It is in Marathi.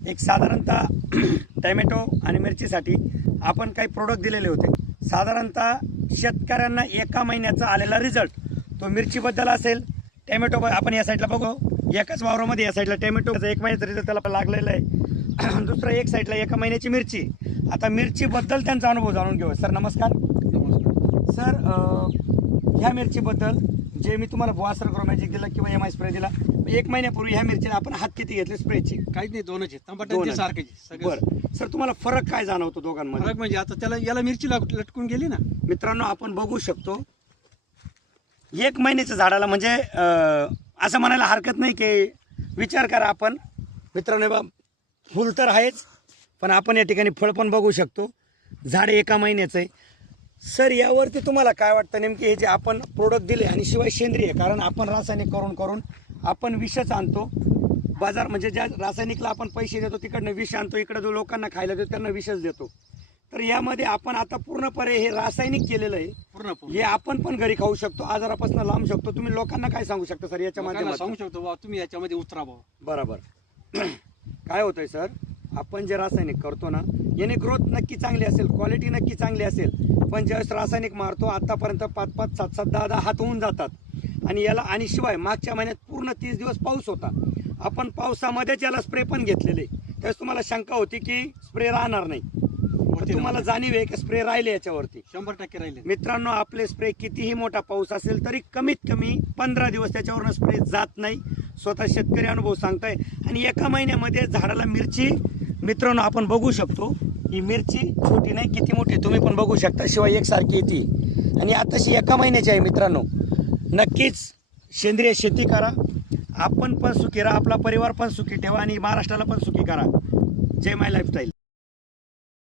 एक साधारणतः टॅमॅटो आणि मिरचीसाठी आपण काही प्रोडक्ट दिलेले होते. साधारणतः शेतकऱ्यांना एका महिन्याचा आलेला रिझल्ट तो मिरचीबद्दल असेल, टॅमॅटो आपण या साईडला बघू, एकाच वावरामध्ये या साईडला टॅमॅटोचा एक महिन्याचा रिझल्ट त्याला लागलेला आहे. दुसरं एक साईडला एका महिन्याची मिरची. आता मिरचीबद्दल त्यांचा अनुभव जाणून घेऊ. सर नमस्कार. सर ह्या मिरचीबद्दल जे मी तुम्हाला बुआस्टर मॅजिक दिला किंवा एम आय स्प्रे दिला, एक महिन्यापूर्वी ह्या मिरचीला आपण हात किती घेतले स्प्रेचे? काहीच नाही, दोनच आहेत. टमाटर सारखेच. बरं सर, तुम्हाला फरक काय जाणवतो दोघांमध्ये? फरक म्हणजे आता त्याला याला मिरची लटकून गेली ना. मित्रांनो आपण बघू शकतो एक महिन्याच्या झाडाला, म्हणजे असं म्हणायला हरकत नाही की विचार करा आपण मित्रांनो, फुल तर आहेच पण आपण या ठिकाणी फळ पण बघू शकतो. झाड एका महिन्याचं आहे. सर यावरती तुम्हाला काय वाटतं नेमके हे जे आपण प्रोडक्ट दिले आणि शिवाय सेंद्रिय, कारण आपण रासायनिक करून आपण विषच आणतो बाजार, म्हणजे ज्या रासायनिकला आपण पैसे देतो तिकडनं विष आणतो, इकडं जो लोकांना खायला देतो त्यांना विषच देतो. तर यामध्ये आपण आता पूर्णपणे हे रासायनिक केलेलं आहे. पूर्ण हे आपण पण घरी खाऊ शकतो, आजारापासून लांब शकतो. तुम्ही लोकांना काय सांगू शकता सर याच्या माध्यमातून? सांगू शकतो बा, तुम्ही याच्यामध्ये उतरा बा. बरोबर. काय होतंय सर, आपण जे रासायनिक करतो ना, याने ग्रोथ नक्की चांगली असेल, क्वालिटी नक्की चांगली असेल, पण ज्यावेळेस रासायनिक मारतो आतापर्यंत 5-5, 7-7, 10-10 हात होऊन जातात. आणि याला आणि शिवाय मागच्या महिन्यात पूर्ण 30 दिवस पाऊस होता. आपण पावसामध्येच याला स्प्रे पण घेतलेले. त्यावेळेस तुम्हाला शंका होती की स्प्रे राहणार नाही, तुम्हाला जाणीव आहे की स्प्रे राहिले याच्यावरती? 100% राहिले. मित्रांनो आपले स्प्रे कितीही मोठा पाऊस असेल तरी कमीत कमी 15 दिवस त्याच्यावरनं स्प्रे जात नाही. स्वतः शेतकरी अनुभव सांगताय. आणि एका महिन्यामध्ये झाडाला मिरची, मित्रांनो आपण बघू शकतो ही मिरची छोटी नाही किती मोठी तुम्ही पण बघू शकता, शिवाय एकसारखी येते आणि आताशी एका महिन्याची आहे. मित्रांनो नक्कीच सेंद्रिय शेती करा, आपण पण सुखी राहा, आपला परिवार पण सुखी ठेवा आणि महाराष्ट्राला पण सुखी करा. जय माय लाईफस्टाईल.